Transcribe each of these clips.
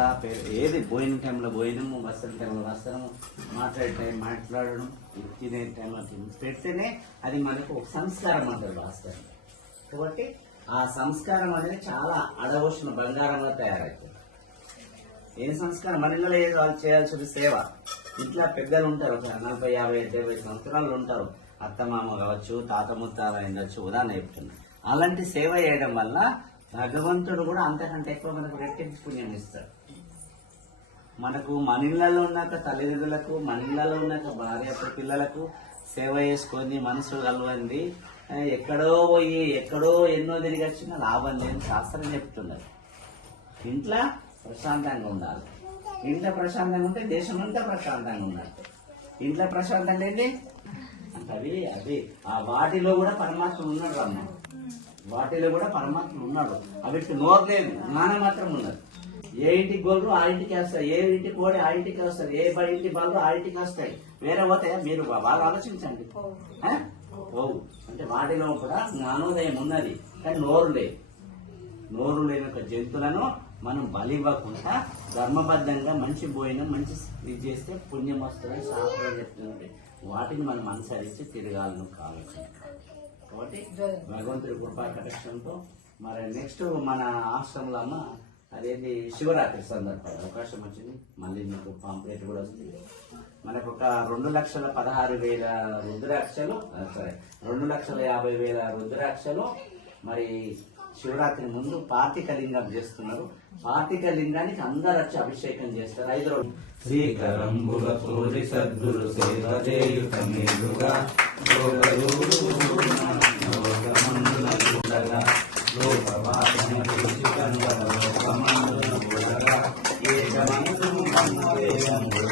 తినాలా ఏది? పోయిన టైంలో పోయినము వస్త్రం టైంలో వస్తాము మాట్లాడే టైం మాట్లాడడం తినే టైంలో తిని పెడితేనే అది మనకు ఒక సంస్కారం అంటారు భాస్కర్ కాబట్టి ఆ సంస్కారం అనేది చాలా అడవలసిన బంగారంగా తయారవుతుంది. ఏం సంస్కారం? మన ఇళ్ళలో ఏదో వాళ్ళు చేయాల్సిన సేవ. ఇంట్లో పెద్దలు ఉంటారు ఒక నలభై యాభై డెబ్బై సంవత్సరాలు ఉంటారు. అత్తమామ కావచ్చు తాత ముత్తాల ఉండొచ్చు ఉదాహరణ చెప్తున్నా. అలాంటి సేవ చేయడం వల్ల భగవంతుడు కూడా అంతకంటే ఎక్కువ మనకు రెట్టింపు పుణ్యం ఇస్తాడు. మనకు మన ఇళ్ళలో ఉన్నాక తల్లిదండ్రులకు మన ఇళ్ళలో ఉన్నాక భార్య పిల్లలకు సేవ చేసుకొని మనసు కలవంది ఎక్కడో పోయి ఎక్కడో ఎన్నో తిరిగి లాభం లేని శాస్త్రం చెప్తున్నారు ఇంట్లో ప్రశాంతంగా ఉండాలి. ఇంట్లో ప్రశాంతంగా ఉంటే దేశం అంతా ప్రశాంతంగా ఉండాలి. ఇంట్లో ప్రశాంతంగా ఏంటి అంటే అది. ఆ వాటిలో కూడా పరమాత్మ ఉన్నాడు అమ్మ వాటిలో కూడా పరమాత్మ ఉన్నాడు. అవిటి నోరు లేదు జ్ఞానం మాత్రం ఉన్నది. ఏ ఇంటికి గోళ్ళు ఆ ఇంటికి వస్తాయి ఏ ఇంటికి కోడి ఆ ఇంటికి వస్తాయి ఏ బడి ఇంటి బాలు ఆ ఇంటికి వస్తాయి. వేరే పోతాయా మీరు బాగా ఆలోచించండి? పోవు. అంటే వాటిలో కూడా జ్ఞానోదయం ఉన్నది. కానీ నోరు లేదు నోరు లేని ఒక జంతువులను మనం బలి ఇవ్వకుండా ధర్మబద్ధంగా మంచి భోజనం మంచి ఇది చేస్తే పుణ్యం వస్తుందని శాస్త్రం చెప్తుంది వాటిని మనం అనుసరించి తిరగాలను కావచ్చు. కాబట్టి భగవంతుడి కృపా కటాక్షంతో మరి నెక్స్ట్ మన ఆశ్రమంలో అమ్మ అదేంటి శివరాత్రి సందర్భంగా అవకాశం వచ్చింది. మళ్ళీ మీకు పాంప్లెట్ కూడా వస్తుంది మనకు ఒక రెండు లక్షల పదహారు వేల రుద్రాక్షలు సరే రెండు లక్షల యాభై వేల రుద్రాక్షలు మరి శివరాత్రి ముందు పాతిక లింగం చేస్తున్నారు. పాతిక లింగానికి అందరు వచ్చి అభిషేకం చేస్తారు. ఐదు రోజులు. శ్రీకరంబుల సద్గురు సేవ చేయుట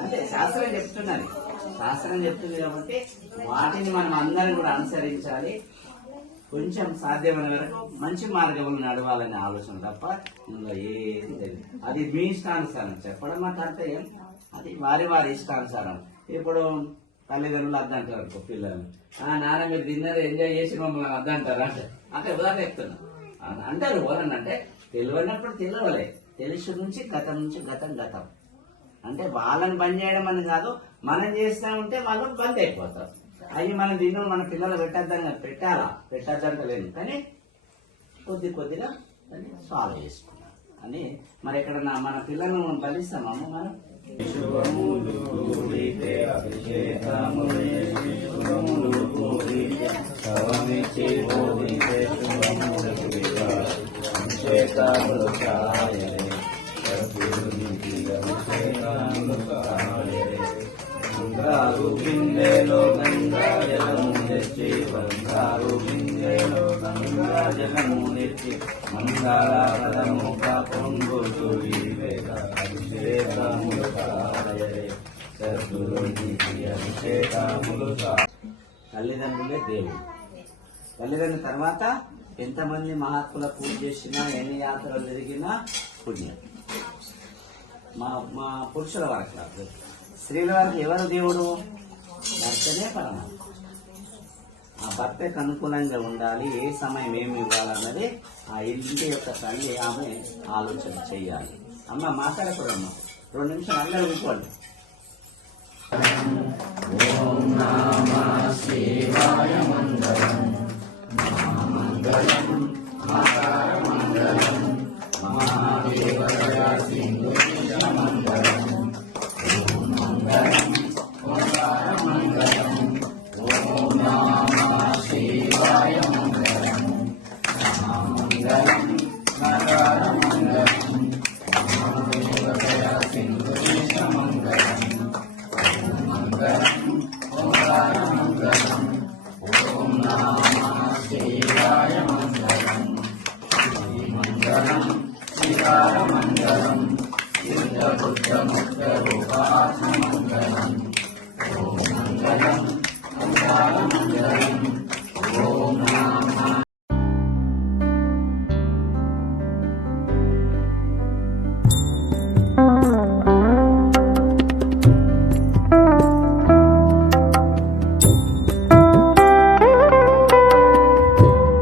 అంటే శాస్త్రం చెప్తున్నది. శాస్త్రం చెప్తుంది కాబట్టి వాటిని మనం అందరం కూడా అనుసరించాలి. కొంచెం సాధ్యమైన వరకు మంచి మార్గంలో నడవాలనే ఆలోచన తప్ప ఇందులో ఏది తెలియదు అది మీ ఇష్టానుసారం. చెప్పడం మాట కర్తవ్యం. అది వారి వారి ఇష్టానుసారం. ఇప్పుడు తల్లిదండ్రులు అద్దంటారు అనుకో పిల్లలు. ఆ నాన్న మీరు డిన్నర్ ఎంజాయ్ చేసి మమ్మల్ని అద్దంటారు అంటే అంటే ఉదాహరణ చెప్తున్నా. అంటారు ఎవరన్నా అంటే తెలియనప్పుడు తెలియలే. తెలిసి నుంచి గతం నుంచి గతం గతం. అంటే వాళ్ళని బంద్ చేయడం అని కాదు మనం చేస్తా ఉంటే వాళ్ళు బంద్ అయిపోతారు అవి మనం దీన్ని మన పిల్లలు పెట్టద్దని పెట్టాలా పెట్టద్దంట లేదు కానీ కొద్ది కొద్దిగా దాన్ని సాల్వ్ చేసుకున్నాం అని మరి ఇక్కడ మన పిల్లలను మనం బలిస్తామమ్మ మనం శుభములు బిందెలో గంగా జలము తెచ్చి బంగారు బిందెలో గంగా జలము తెచ్చి మంగళారదము పొంగుతూ అభిషేకములు కాయలే సద్గురునికి అభిషేకములు తల్లిదండ్రులే దేవుడు. తల్లిదండ్రుల తర్వాత ఎంతమంది మహాత్ముల పూజ చేసినా ఎన్ని యాత్రలు జరిగినా పుణ్యం. మా మా పురుషుల వారికి స్త్రీలకు ఎవరు దేవుడు? భర్తనే పరమాత్మ ఆ భర్తకు అనుకూలంగా ఉండాలి ఏ సమయం ఏమి ఇవ్వాలన్నది ఆ ఇంటి యొక్క తల్లి ఆమె ఆలోచన చేయాలి. అమ్మ మాట్లాడకూడమ్మ రెండు నిమిషాలు అందరూ కూర్చోండి. శివాయ